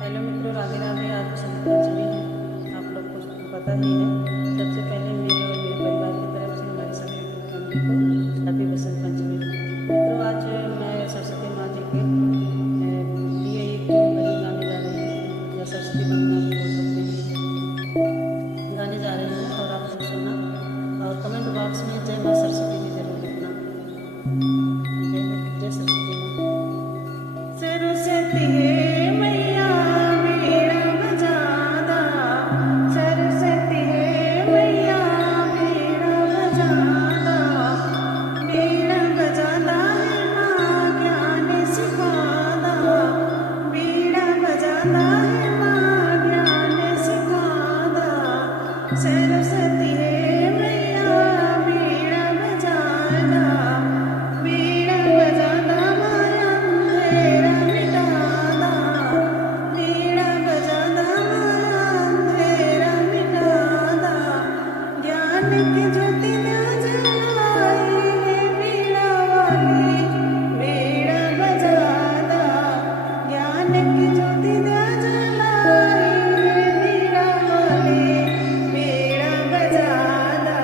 Hello मित्रों, राधे राधे। आज बसंत पंचमी है, आप लोग को तो पता ही है। सबसे पहले मेरे और मेरे परिवार की तरफ से हमारी सभी फैमिली को हैप्पी बसंत पंचमी। मित्रों, आज मैं सरस्वती माँ जी के लिए एक भजन गाने जा रही हूँ, या सरस्वती वंदना भी बोल सकते हैं। गाने जा रही हूँ और आप लोग सुनना, और कमेंट बॉक्स में जय माँ सरस्वती भी जरूर लिखना। जय सरस्वती माँ। सरस्वती है मैया वीणा बजादा, सरस्वती है मैया वीणा बजादा, वीणा बजादा है माँ ज्ञान सिखादा, वीणा बजादा है माँ ज्ञान सिखादा। सरस्वती है मैया वीणा बजादा, वीणा बजादा माया अंधेरा मिटादा, वीणा बजादा माया अंधेरा मिटादा। ज्ञान की ज्योति ना जलाई है वीणा वाली, वीणा बजादा। ज्ञान की ज्योति ना जलाई है वीणा वाली, वीणा बजादा।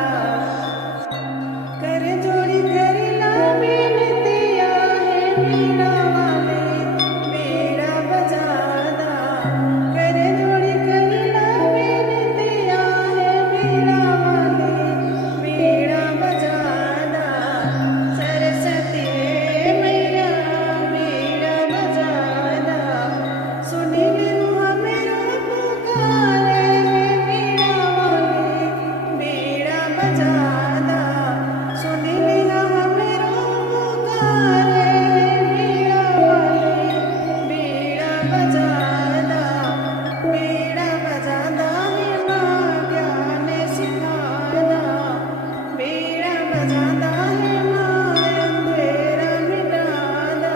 कर जोड़ी करिला विनतिया है वीणा वाली, वीणा बजादा। कर जोड़ी करिला विनतिया है वीणा वाली, वीणा बजादा। सरस्वती है मैया वीणा बजादा, सुनी लेनु मेरो पुकारे है वीणा वाली, वीणा बजादा। सुनी लेना मेरो पुकारे है वीणा वाली, वीणा बजादा। वीणा बजादा है माँ ज्ञान सिखादा, वीणा बजादा है माँ अंधेरा मिटादा।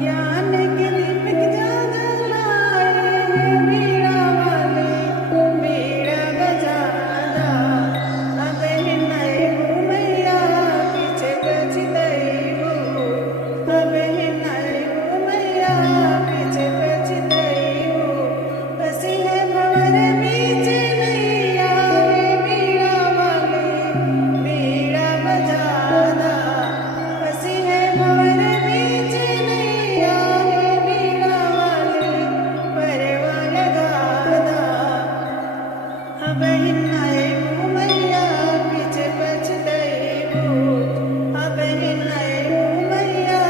ज्ञान के दीपक जा जलाए है वीणा वाली, वीणा बजादा। अब हिन्नैगु मैया पीछे पछितैगु, अब हिन्नैगु मैया पीछे पछितैगु। बसी है भंवर बीच नैया है वीणा वाली, वीणा बजादा। बसी है भंवर बीच नैया है वीणा वाली, परवा लगादा। अब हिन्नैगु मैया पीछे पछितैगु, अब हिन्नैगु मैया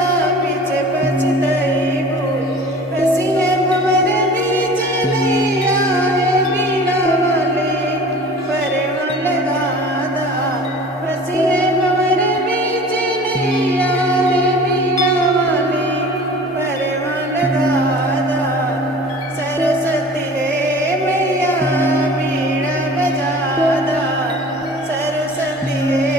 पीछे पछितैगु। बसी है भंवर बीच नैया है वीणा वाली, परवा लगादा। बसी है भंवर बीच नैया है वीणा वाली, परवा लगादा। सरस्वती है मैया वीणा बजादा, सरस्वती है